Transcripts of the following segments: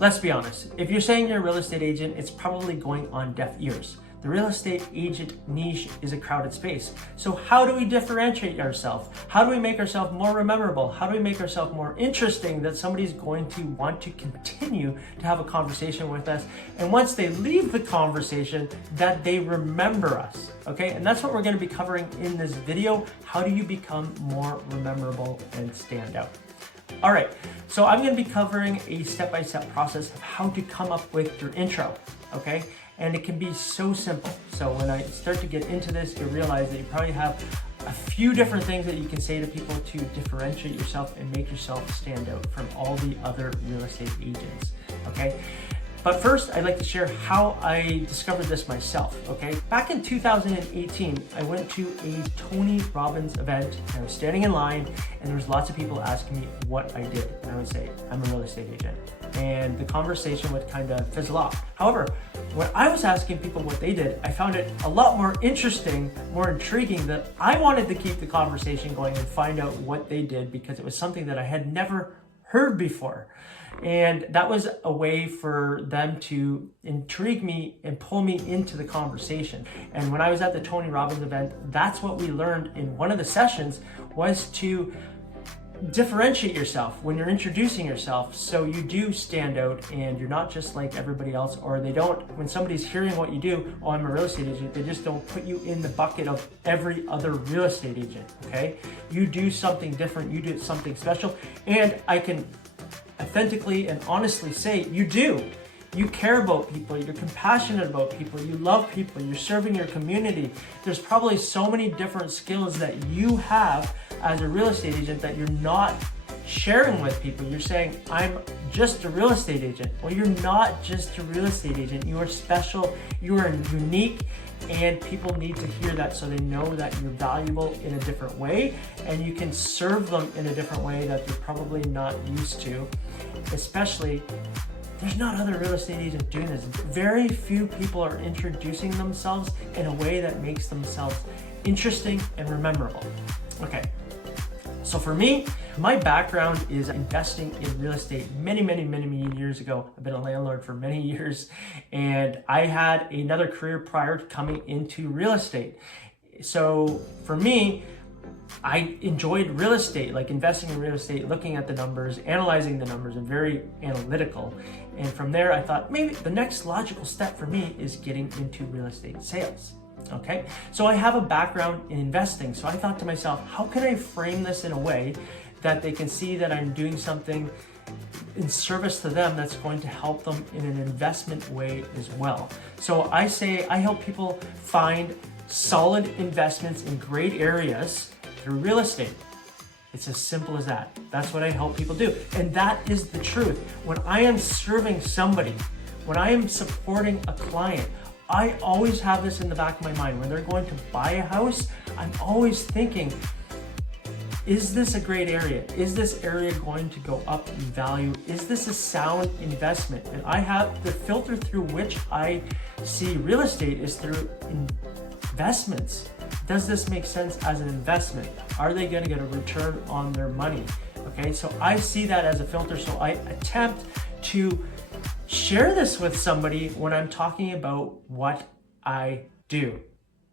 Let's be honest, if you're saying you're a real estate agent, it's probably going on deaf ears. The real estate agent niche is a crowded space. So how do we differentiate ourselves? How do we make ourselves more memorable? How do we make ourselves more interesting that somebody's going to want to continue to have a conversation with us? And once they leave the conversation, that they remember us, okay? And that's what we're gonna be covering in this video. How do you become more memorable and stand out? All right, so I'm gonna be covering a step-by-step process of how to come up with your intro, okay? And it can be so simple. So when I start to get into this, you'll realize that you probably have a few different things that you can say to people to differentiate yourself and make yourself stand out from all the other real estate agents, okay? But first, I'd like to share how I discovered this myself, okay? Back in 2018, I went to a Tony Robbins event, and I was standing in line, and there was lots of people asking me what I did. And I would say, I'm a real estate agent. And the conversation would kind of fizzle off. However, when I was asking people what they did, I found it a lot more interesting, more intriguing, that I wanted to keep the conversation going and find out what they did because it was something that I had never heard before. And that was a way for them to intrigue me and pull me into the conversation. And when I was at the Tony Robbins event, that's what we learned in one of the sessions, was to differentiate yourself when you're introducing yourself, so you do stand out and you're not just like everybody else, or they don't, when somebody's hearing what you do, oh, I'm a real estate agent, they just don't put you in the bucket of every other real estate agent, okay? You do something different, you do something special, and I can authentically and honestly say you do. You care about people, you're compassionate about people, you love people, you're serving your community. There's probably so many different skills that you have as a real estate agent that you're not sharing with people. You're saying, I'm just a real estate agent. Well, you're not just a real estate agent. You are special, you are unique, and people need to hear that so they know that you're valuable in a different way, and you can serve them in a different way that they're probably not used to. Especially, there's not other real estate agents doing this. Very few people are introducing themselves in a way that makes themselves interesting and memorable. Okay, so for me, my background is investing in real estate many years ago. I've been a landlord for many years, and I had another career prior to coming into real estate. So for me, I enjoyed real estate, like investing in real estate, looking at the numbers, analyzing the numbers, and very analytical. And from there, I thought maybe the next logical step for me is getting into real estate sales. Okay, so I have a background in investing. So I thought to myself, how can I frame this in a way that they can see that I'm doing something in service to them that's going to help them in an investment way as well. So I say I help people find solid investments in great areas through real estate. It's as simple as that. That's what I help people do. And that is the truth. When I am serving somebody, when I am supporting a client, I always have this in the back of my mind. When they're going to buy a house, I'm always thinking, is this a great area? Is this area going to go up in value? Is this a sound investment? And I have the filter through which I see real estate is through investments. Does this make sense as an investment? Are they going to get a return on their money? Okay, so I see that as a filter. So I attempt to share this with somebody when I'm talking about what I do.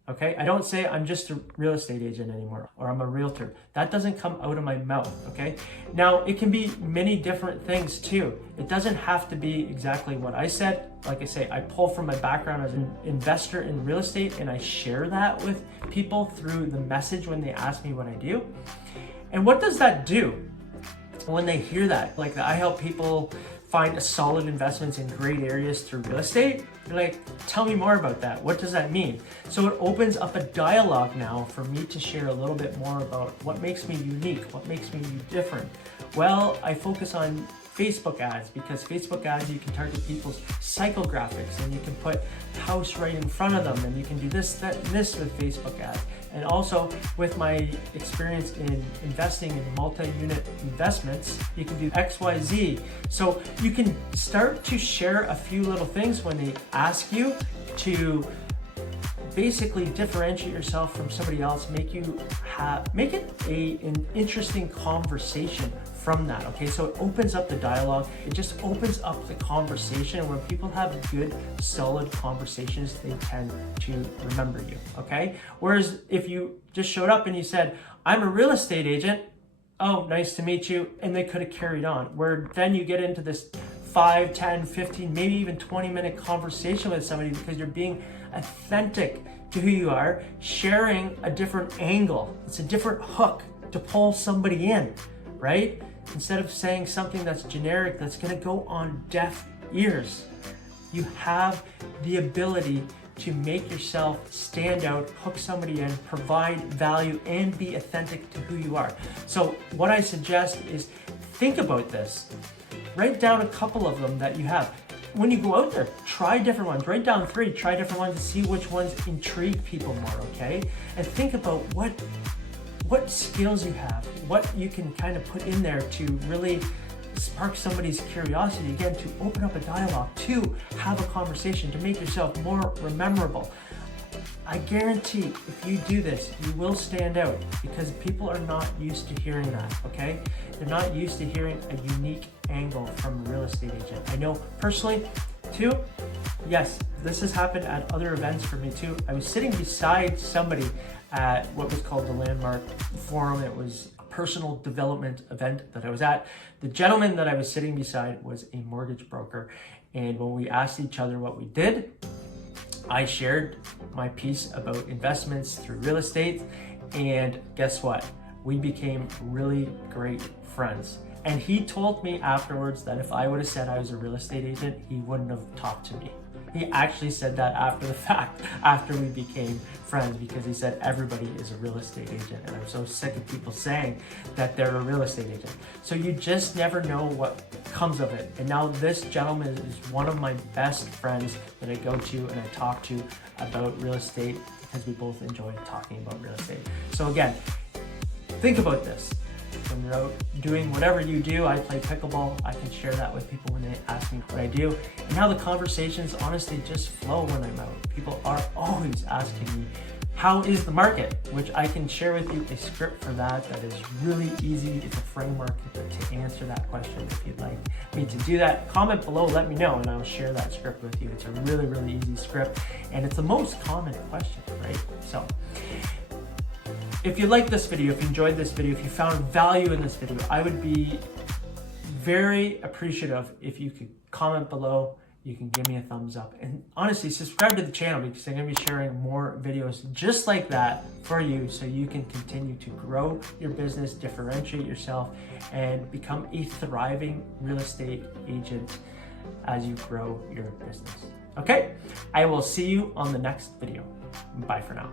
Okay, I don't say I'm just a real estate agent anymore, or I'm a realtor. That doesn't come out of my mouth, okay? Now, it can be many different things too. It doesn't have to be exactly what I said. Like I say, I pull from my background as an investor in real estate, and I share that with people through the message when they ask me what I do. And what does that do when they hear that? Like, I help people find solid investments in great areas through real estate. You're like, tell me more about that. What does that mean? So it opens up a dialogue now for me to share a little bit more about what makes me unique, what makes me different. Well, I focus on Facebook ads, because Facebook ads, you can target people's psychographics, and you can put the house right in front of them, and you can do this, that, and this with Facebook ads. And also with my experience in investing in multi-unit investments, you can do XYZ. So you can start to share a few little things when they ask you to basically differentiate yourself from somebody else, make it an interesting conversation from that, okay? So it opens up the dialogue. It just opens up the conversation. When people have good, solid conversations, they tend to remember you, okay? Whereas if you just showed up and you said, I'm a real estate agent, oh, nice to meet you, and they could have carried on. Where then you get into this 5, 10, 15, maybe even 20-minute conversation with somebody because you're being authentic to who you are, sharing a different angle. It's a different hook to pull somebody in, right? Instead of saying something that's generic, that's gonna go on deaf ears. You have the ability to make yourself stand out, hook somebody in, provide value, and be authentic to who you are. So what I suggest is think about this. Write down a couple of them that you have. When you go out there, try different ones. Write down 3, try different ones to see which ones intrigue people more, okay? And think about what skills you have, what you can kind of put in there to really spark somebody's curiosity, again, to open up a dialogue, to have a conversation, to make yourself more memorable. I guarantee if you do this, you will stand out because people are not used to hearing that, okay? They're not used to hearing a unique angle from a real estate agent. I know personally, too, yes, this has happened at other events for me too. I was sitting beside somebody at what was called the Landmark Forum. It was a personal development event that I was at. The gentleman that I was sitting beside was a mortgage broker. And when we asked each other what we did, I shared my piece about investments through real estate. And guess what? We became really great friends. And he told me afterwards that if I would have said I was a real estate agent, he wouldn't have talked to me. He actually said that after the fact, after we became friends, because he said everybody is a real estate agent. And I'm so sick of people saying that they're a real estate agent. So you just never know what comes of it. And now this gentleman is one of my best friends that I go to and I talk to about real estate because we both enjoy talking about real estate. So again, think about this. When you're out doing whatever you do, I play pickleball. I can share that with people when they ask me what I do. And now the conversations honestly just flow when I'm out. People are always asking me, how is the market? Which I can share with you a script for that is really easy. It's a framework to answer that question. If you'd like me to do that, comment below, let me know, and I'll share that script with you. It's a really, really easy script, and it's the most common question, right? So, if you liked this video, if you enjoyed this video, if you found value in this video, I would be very appreciative if you could comment below. You can give me a thumbs up. And honestly, subscribe to the channel because I'm going to be sharing more videos just like that for you so you can continue to grow your business, differentiate yourself, and become a thriving real estate agent as you grow your business. Okay? I will see you on the next video. Bye for now.